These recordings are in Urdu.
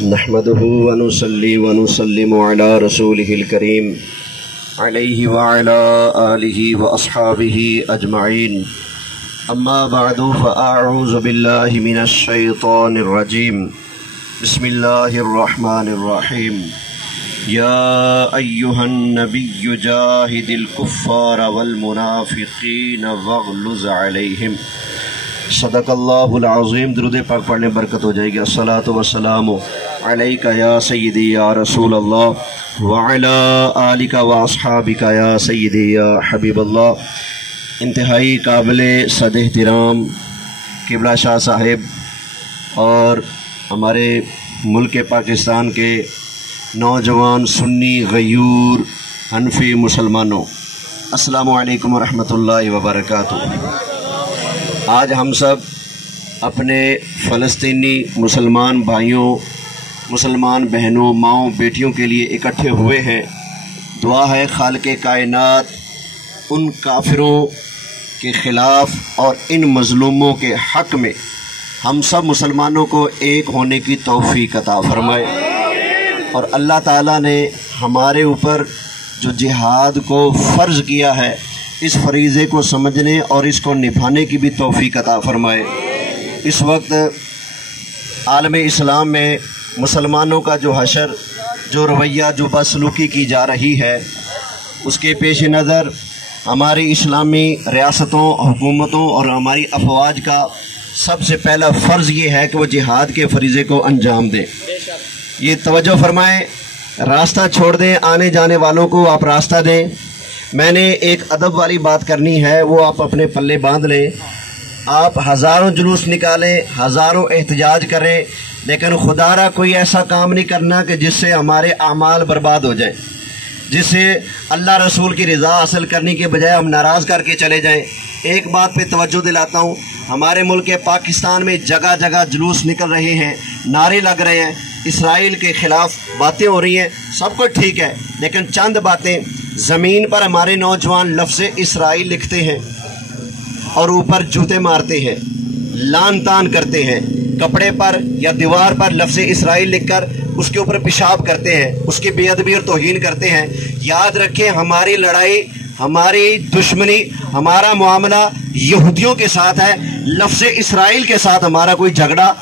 نحمده ونصلي ونسلم على رسوله الكريم عليه وعلى آله وأصحابه أجمعين أما بعد فأعوذ بالله من الشيطان الرجيم بسم الله الرحمن الرحيم يا أيها النبي جاهد الكفار والمنافقين واغلظ عليهم صدق اللہ العظیم۔ درود پاک پڑھنے برکت ہو جائے گی۔ الصلاۃ والسلام علیک یا سیدی یا رسول اللہ وعلی آلک واصحابک یا سیدی یا حبیب اللہ۔ انتہائی قابل صد احترام قبلہ شاہ صاحب اور ہمارے ملک پاکستان کے نوجوان سنی غیور حنفی مسلمانوں، السلام علیکم ورحمۃ اللہ وبرکاتہ۔ آج ہم سب اپنے فلسطینی مسلمان بھائیوں، مسلمان بہنوں، ماؤں، بیٹیوں کے لیے اکٹھے ہوئے ہیں۔ دعا ہے خالق کائنات ان کافروں کے خلاف اور ان مظلوموں کے حق میں ہم سب مسلمانوں کو ایک ہونے کی توفیق عطا فرمائے، اور اللہ تعالیٰ نے ہمارے اوپر جو جہاد کو فرض کیا ہے اس فریضے کو سمجھنے اور اس کو نبھانے کی بھی توفیق عطا فرمائے۔ اس وقت عالم اسلام میں مسلمانوں کا جو حشر، جو رویہ، جو بدسلوکی کی جا رہی ہے، اس کے پیش نظر ہماری اسلامی ریاستوں، حکومتوں اور ہماری افواج کا سب سے پہلا فرض یہ ہے کہ وہ جہاد کے فریضے کو انجام دیں۔ یہ توجہ فرمائیں، راستہ چھوڑ دیں، آنے جانے والوں کو آپ راستہ دیں۔ میں نے ایک ادب والی بات کرنی ہے، وہ آپ اپنے پلے باندھ لیں۔ آپ ہزاروں جلوس نکالیں، ہزاروں احتجاج کریں، لیکن خدا را کوئی ایسا کام نہیں کرنا کہ جس سے ہمارے اعمال برباد ہو جائیں، جس سے اللہ رسول کی رضا حاصل کرنے کے بجائے ہم ناراض کر کے چلے جائیں۔ ایک بات پہ توجہ دلاتا ہوں، ہمارے ملک پاکستان میں جگہ جگہ جلوس نکل رہے ہیں، نعرے لگ رہے ہیں، اسرائیل کے خلاف باتیں ہو رہی ہیں، سب کچھ ٹھیک ہے، لیکن چند باتیں زمین پر ہمارے نوجوان لفظ اسرائیل لکھتے ہیں اور اوپر جوتے مارتے ہیں، لان تان کرتے ہیں، کپڑے پر یا دیوار پر لفظ اسرائیل لکھ کر اس کے اوپر پیشاب کرتے ہیں، اس کی بے ادبی اور توہین کرتے ہیں۔ یاد رکھیں، ہماری لڑائی، ہماری دشمنی، ہمارا معاملہ یہودیوں کے ساتھ ہے، لفظ اسرائیل کے ساتھ ہمارا کوئی جھگڑا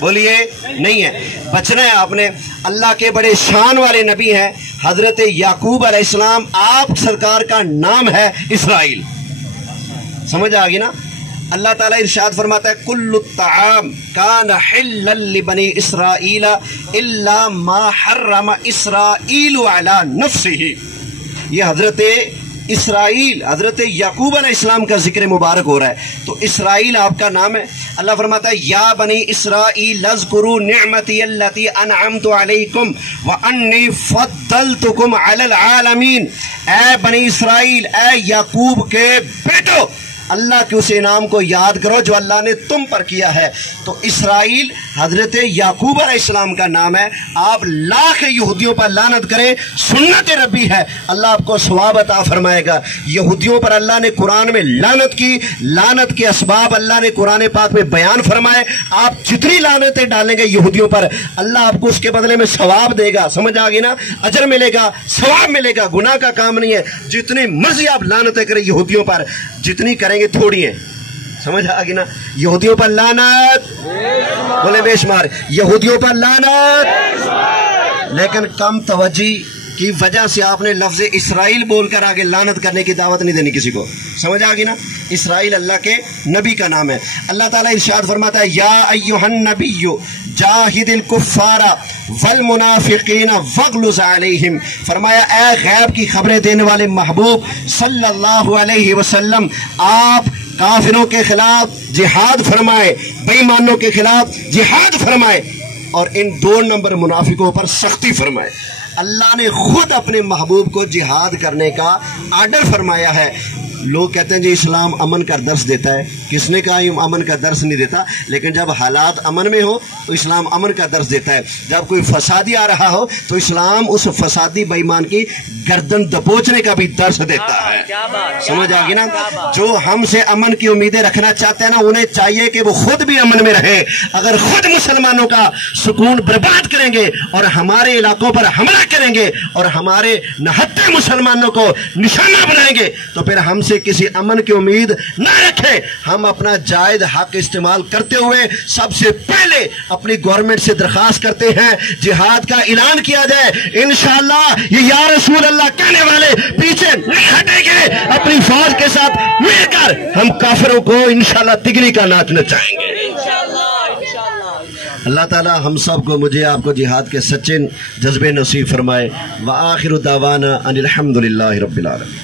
بولیے نہیں ہے۔ بچنا ہے آپ نے۔ اللہ کے بڑے شان والے نبی ہیں حضرت یعقوب علیہ السلام، آپ سرکار کا نام ہے اسرائیل۔ سمجھ آگی نا؟ اللہ تعالیٰ ارشاد فرماتا ہے کل الطعام کان حلا لبنی اسرائیل الا ما حرم اسرائیل علی نفسہ۔ یہ حضرت اسرائیل، حضرت یعقوب علیہ السلام کا ذکر مبارک ہو رہا ہے، تو اسرائیل آپ کا نام ہے۔ اللہ فرماتا ہے یا بنی اسرائیل اذکروا نعمتی التی انعمت علیکم وانی فضلتکم علی العالمین۔ اے بنی اسرائیل، اے یعقوب کے بیٹو، اللہ کے اس انعام کو یاد کرو جو اللہ نے تم پر کیا ہے۔ تو اسرائیل حضرت یعقوب علیہ السلام کا نام ہے۔ آپ لاکھ یہودیوں پر لعنت کریں، سنت ربی ہے، اللہ آپ کو ثواب عطا فرمائے گا۔ یہودیوں پر اللہ نے قرآن میں لعنت کی، لعنت کے اسباب اللہ نے قرآن پاک میں بیان فرمائے۔ آپ جتنی لعنتیں ڈالیں گے یہودیوں پر، اللہ آپ کو اس کے بدلے میں ثواب دے گا۔ سمجھ آگی نا؟ اجر ملے گا، ثواب ملے گا، گناہ کا کام نہیں ہے۔ جتنی مرضی آپ لعنتیں کریں یہودیوں پر، جتنی کریں گے تھوڑی ہیں۔ سمجھ آگی نا؟ یہودیوں پر لعنت، بولے بے شمار، یہودیوں پر لعنت، لیکن کم توجہ کی وجہ سے آپ نے لفظ اسرائیل بول کر آگے لعنت کرنے کی دعوت نہیں دینی کسی کو۔ سمجھ آگی نا؟ اسرائیل اللہ کے نبی کا نام ہے۔ اللہ تعالیٰ ارشاد فرماتا ہے یا ایھا النبی جاہد الکفار والمنافقین واغلظ علیہم۔ فرمایا اے غیب کی خبریں دینے والے محبوب صلی اللہ علیہ وسلم، آپ کافروں کے خلاف جہاد فرمائے، بے ایمانوں کے خلاف جہاد فرمائے، اور ان 2 نمبر منافقوں پر سختی فرمائے۔ اللہ نے خود اپنے محبوب کو جہاد کرنے کا آرڈر فرمایا ہے۔ لوگ کہتے ہیں جی اسلام امن کا درس دیتا ہے. کس نے کہا یہ امن کا درس نہیں دیتا؟ لیکن جب حالات امن میں ہو تو اسلام امن کا درس دیتا ہے. جب کوئی فسادی آ رہا ہو تو اسلام اس فسادی بے ایمان کی گردن دبوچنے کا بھی درس دیتا ہے. سمجھ آ گئی نا؟ جو ہم سے امن کی امیدیں رکھنا چاہتے ہیں نا انہیں چاہیے کہ وہ خود بھی امن میں رہے. اگر خود مسلمانوں کا سکون برباد کریں گے اور ہمارے علاقوں پر حملہ کریں گے اور ہمارے نہتے مسلمانوں کو نشانہ بنائیں گے تو پھر ہم سے کسی امن کی امید نہ رکھے. ہم اپنا جائز حق استعمال کرتے ہوئے سب سے پہلے اپنی گورنمنٹ سے درخواست کرتے ہیں جہاد کا اعلان کیا جائے. انشاءاللہ یہ یا رسول اللہ کہنے والے پیچھے نہیں ہٹیں گے. اپنی فوج کے ساتھ مل کر ہم کافروں کو انشاءاللہ تگلی کا ناچ نچائیں گے. اللہ تعالی ہم سب کو مجھے آپ کو جہاد کے سچے جذبے نصیب فرمائے. وآخر دعوانا ان الحمدللہ رب العالمین.